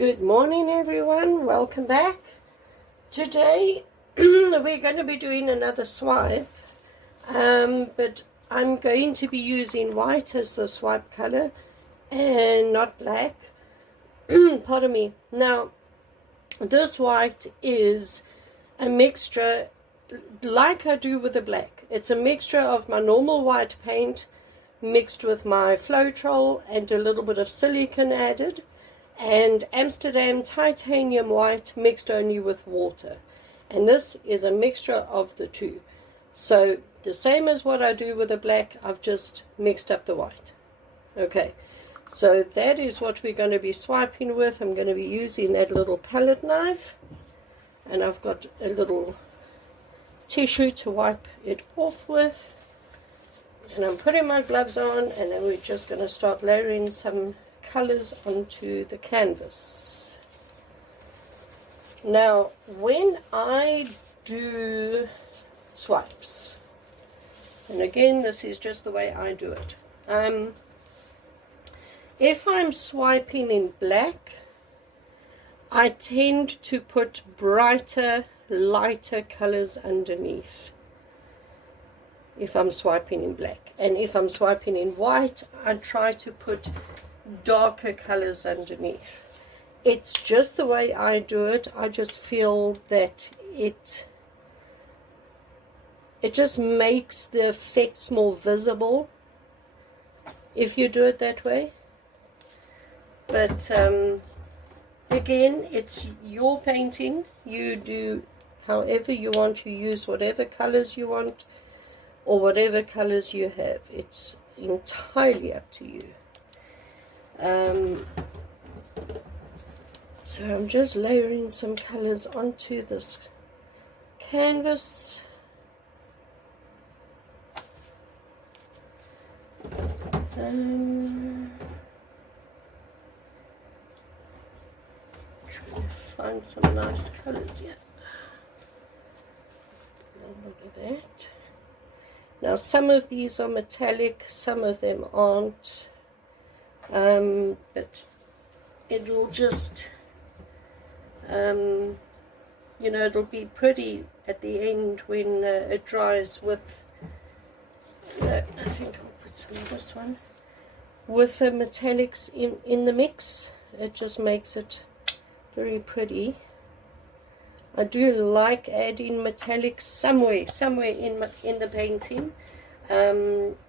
Good morning, everyone. Welcome back. Today we're going to be doing another swipe, but I'm going to be using white as the swipe color and not black. Pardon me. Now, this white is a mixture like I do with the black. It's a mixture of my normal white paint mixed with my Floetrol and a little bit of silicone added, and Amsterdam titanium white mixed only with water. And this is a mixture of the two. So the same as what I do with the black, I've just mixed up the white. Okay, so that is what we're going to be swiping with. I'm going to be using that little palette knife, and I've got a little tissue to wipe it off with. And I'm putting my gloves on, and then we're just going to start layering some colors onto the canvas. Now, when I do swipes, and again, this is just the way I do it. If I'm swiping in black, I tend to put brighter, lighter colors underneath if I'm swiping in black. And if I'm swiping in white, I try to put darker colors underneath. It's just the way I do it. I just feel that it just makes the effects more visible if you do it that way. But again, it's your painting. You do however you want. You use whatever colors you want or whatever colors you have. It's entirely up to you. So I'm just layering some colors onto this canvas. Trying to find some nice colors here. Look at that. Now, some of these are metallic, some of them aren't. But it'll just, it'll be pretty at the end when it dries with, I think I'll put some of this one, with the metallics in the mix. It just makes it very pretty. I do like adding metallics somewhere in the painting,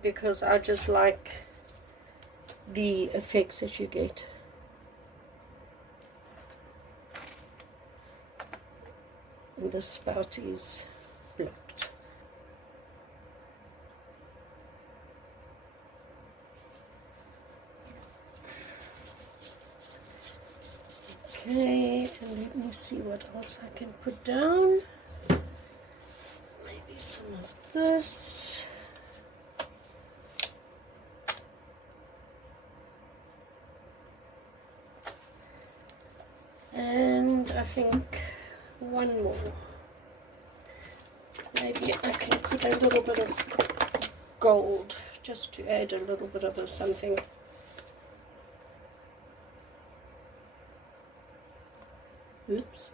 because I just like the effects that you get. And the spout is blocked. Okay, and let me see what else I can put down. Maybe some of this. And I think one more. Maybe I can put a little bit of gold just to add a little bit of a something. Oops.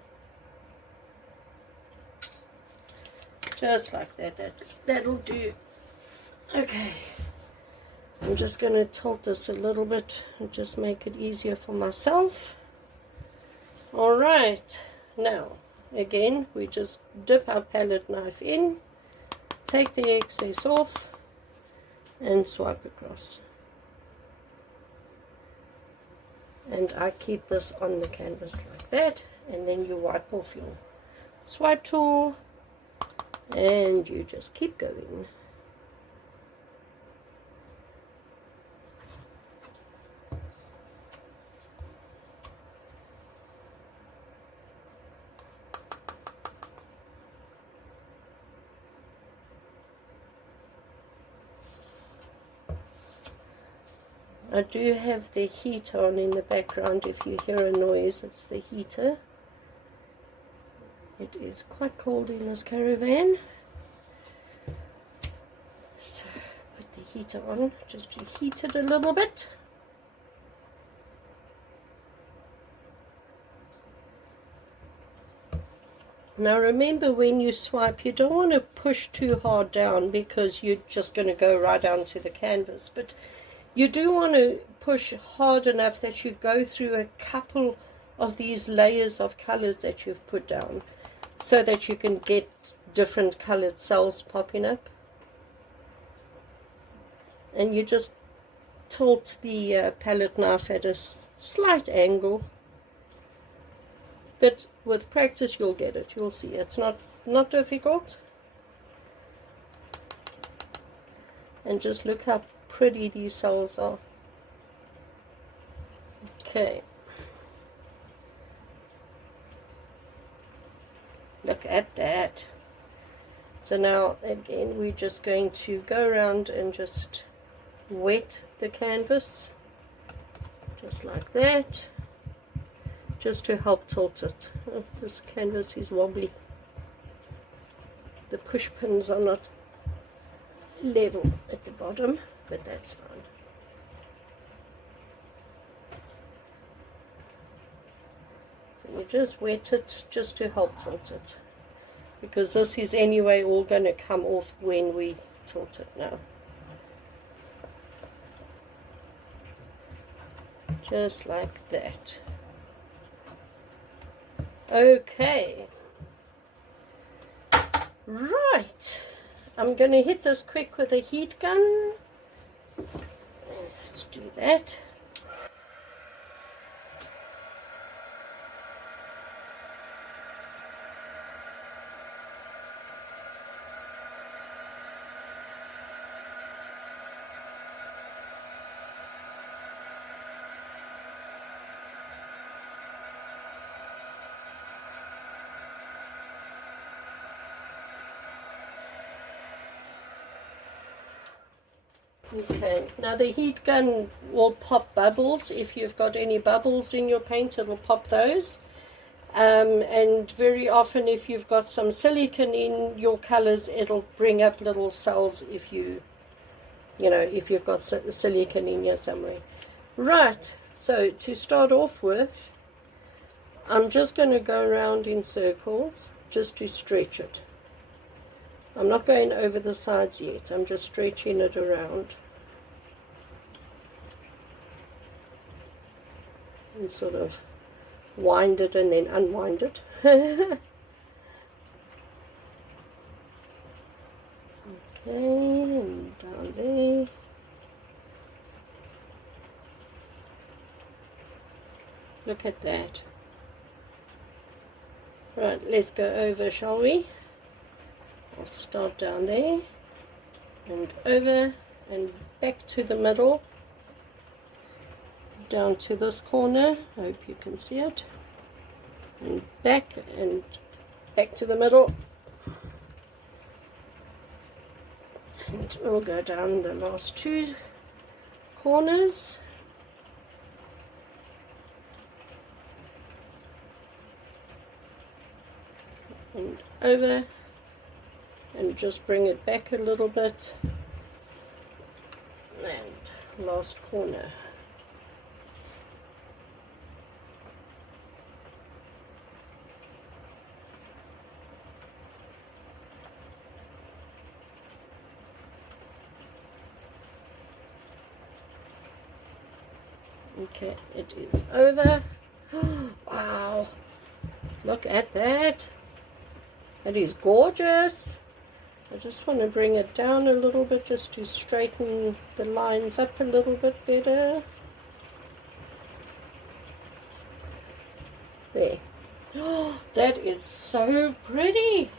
Just like that. That'll do. Okay. I'm just going to tilt this a little bit and just make it easier for myself. Alright, now again we just dip our palette knife in, take the excess off and swipe across. And I keep this on the canvas like that, and then you wipe off your swipe tool and you just keep going. I do have the heater on in the background. If you hear a noise, it's the heater. It is quite cold in this caravan. So put the heater on just to heat it a little bit. Now remember, when you swipe, you don't want to push too hard down because you're just going to go right onto the canvas, but you do want to push hard enough that you go through a couple of these layers of colors that you've put down, so that you can get different colored cells popping up. And you just tilt the palette knife at a slight angle, but with practice you'll get it. You'll see it's not difficult. And just look how pretty these cells are. Okay, look at that. So now again we're just going to go around and just wet the canvas just like that, just to help tilt it. Oh, this canvas is wobbly. The push pins are not level at the bottom, but that's fine. So you just wet it just to help tilt it, because this is anyway all going to come off when we tilt it now. Just like that. Okay. Right. I'm going to hit this quick with a heat gun. Let's do that. Okay, now the heat gun will pop bubbles. If you've got any bubbles in your paint, it'll pop those. And very often if you've got some silicone in your colors, it'll bring up little cells if you've got silicone in here somewhere. Right, so to start off with, I'm just going to go around in circles just to stretch it. I'm not going over the sides yet, I'm just stretching it around. And sort of wind it and then unwind it. Okay, and down there. Look at that. Right, let's go over, shall we? I'll start down there and over and back to the middle, down to this corner. I hope you can see it, and back to the middle, and we'll go down the last two corners. And over, and just bring it back a little bit, and last corner. Okay, it is over. Wow, look at that. That is gorgeous. I just want to bring it down a little bit just to straighten the lines up a little bit better. There. Oh, that is so pretty.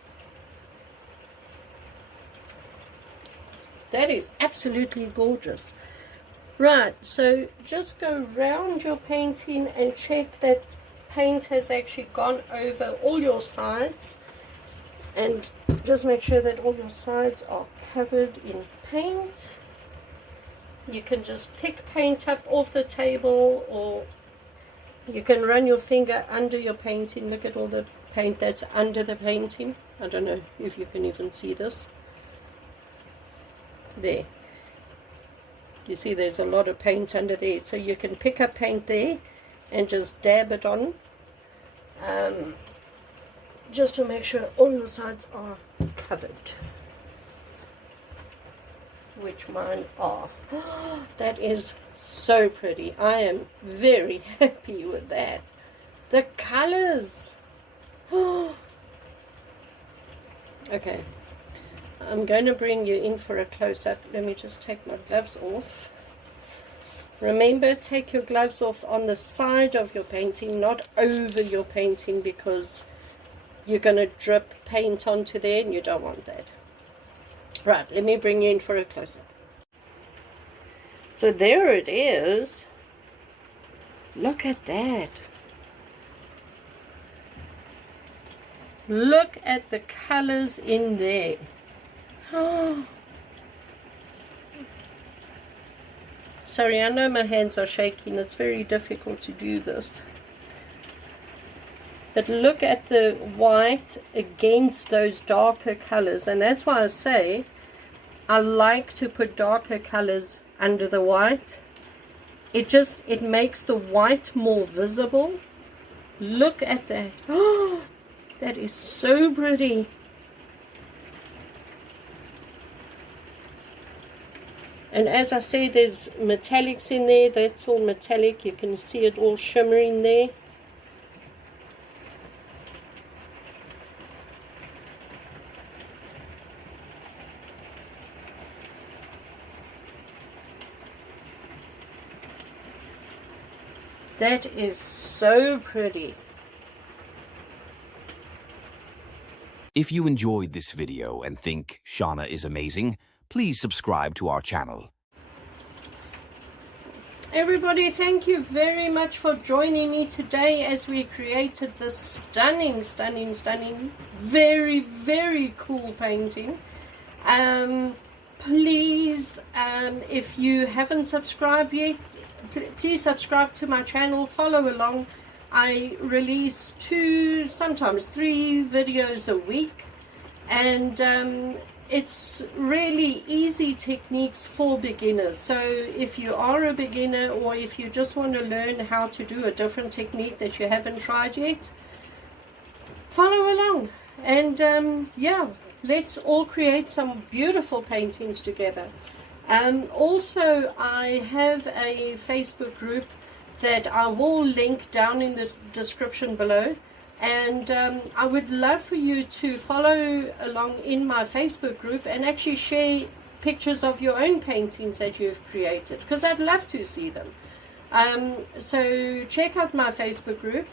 That is absolutely gorgeous. Right, so just go round your painting and check that paint has actually gone over all your sides. And just make sure that all your sides are covered in paint. You can just pick paint up off the table, or you can run your finger under your painting. Look at all the paint that's under the painting. I don't know if you can even see this. There. You see there's a lot of paint under there. So you can pick up paint there and just dab it on. just to make sure all your sides are covered, which mine are. That is so pretty. I am very happy with that. The colors. Okay, I'm going to bring you in for a close-up. Let me just take my gloves off. Remember, take your gloves off on the side of your painting, not over your painting, because you're going to drip paint onto there and you don't want that. Right, let me bring you in for a close-up. So there it is. Look at that. Look at the colors in there. Oh. Sorry, I know my hands are shaking. It's very difficult to do this. But look at the white against those darker colors. And that's why I say I like to put darker colors under the white. It makes the white more visible. Look at that. Oh, that is so pretty. And as I say, there's metallics in there. That's all metallic. You can see it all shimmering there. That is so pretty. If you enjoyed this video and think Shana is amazing, please subscribe to our channel. Everybody, thank you very much for joining me today as we created this stunning, very, very cool painting. Please, if you haven't subscribed yet, please subscribe to my channel, follow along. I release 2, sometimes 3 videos a week, and it's really easy techniques for beginners. So if you are a beginner, or if you just want to learn how to do a different technique that you haven't tried yet, follow along. And yeah, let's all create some beautiful paintings together. Also, I have a Facebook group that I will link down in the description below. And I would love for you to follow along in my Facebook group and actually share pictures of your own paintings that you've created, because I'd love to see them. So check out my Facebook group.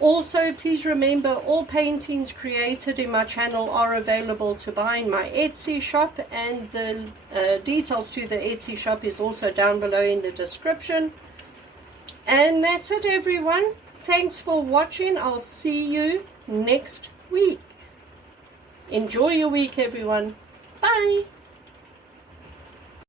Also, please remember, all paintings created in my channel are available to buy in my Etsy shop, and the details to the Etsy shop is also down below in the description. And that's it, everyone. Thanks for watching. I'll see you next week. Enjoy your week, everyone. Bye.